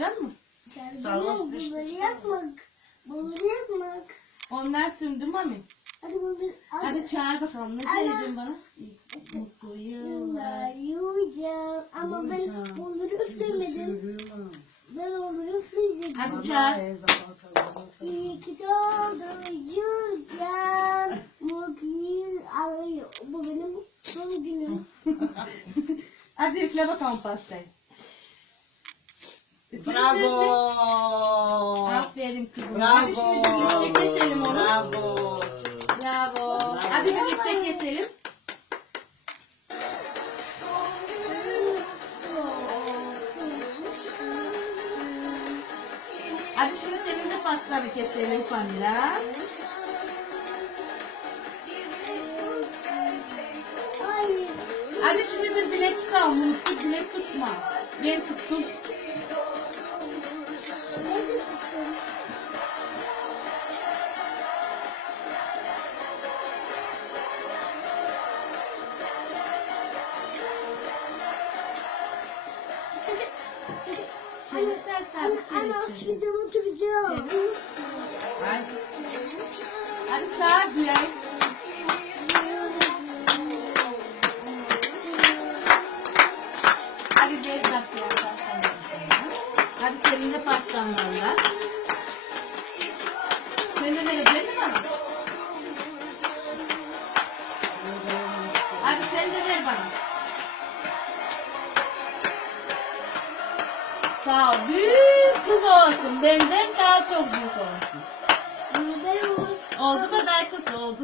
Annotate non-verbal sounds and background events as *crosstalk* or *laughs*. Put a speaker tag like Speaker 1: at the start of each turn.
Speaker 1: Can mı?
Speaker 2: Bunları
Speaker 3: sıçtı.
Speaker 2: bunları yapmak. Bunları yapmak.
Speaker 1: Onlar sündü mami.
Speaker 2: Hadi bunları.
Speaker 1: Hadi çağır bakalım. Ne
Speaker 2: Ana.
Speaker 1: diyeceksin bana? Mutlu yıllar.
Speaker 2: Yıllar yiyeceğim. Ama ben onları üflemedim. Ben onları üfleyeceğim.
Speaker 1: Hadi çağır.
Speaker 2: İyi ki doğdun yiyeceğim. Mutlu yıl. Ay, bu benim son günüm. *laughs*
Speaker 1: Hadi üfle bakalım pastayı.
Speaker 3: Bravo.
Speaker 1: Aferin kızım.
Speaker 3: Bravo.
Speaker 1: Hadi şimdi birlikte keselim onu.
Speaker 3: Bravo.
Speaker 1: Bravo. Hadi birlikte keselim. Hadi şimdi senin de pastanı keselim Pamela. Hadi şimdi bir dilek tutalım. Mutlu dilek tutma. Ben tuttum. Çevir Sert abi
Speaker 2: Ana
Speaker 1: çevir.
Speaker 2: şurada oturacağım.
Speaker 3: Ay.
Speaker 1: Hadi çağır Güray. Hadi ver tatlıyı pastanı. Hadi senin de pastanlarla. Sen de verecek misin? Hadi sen de ver bana. Sağ ol. Büyük kız olsun. Benden daha çok büyük olsun. Oldu mu Daykus? Oldu.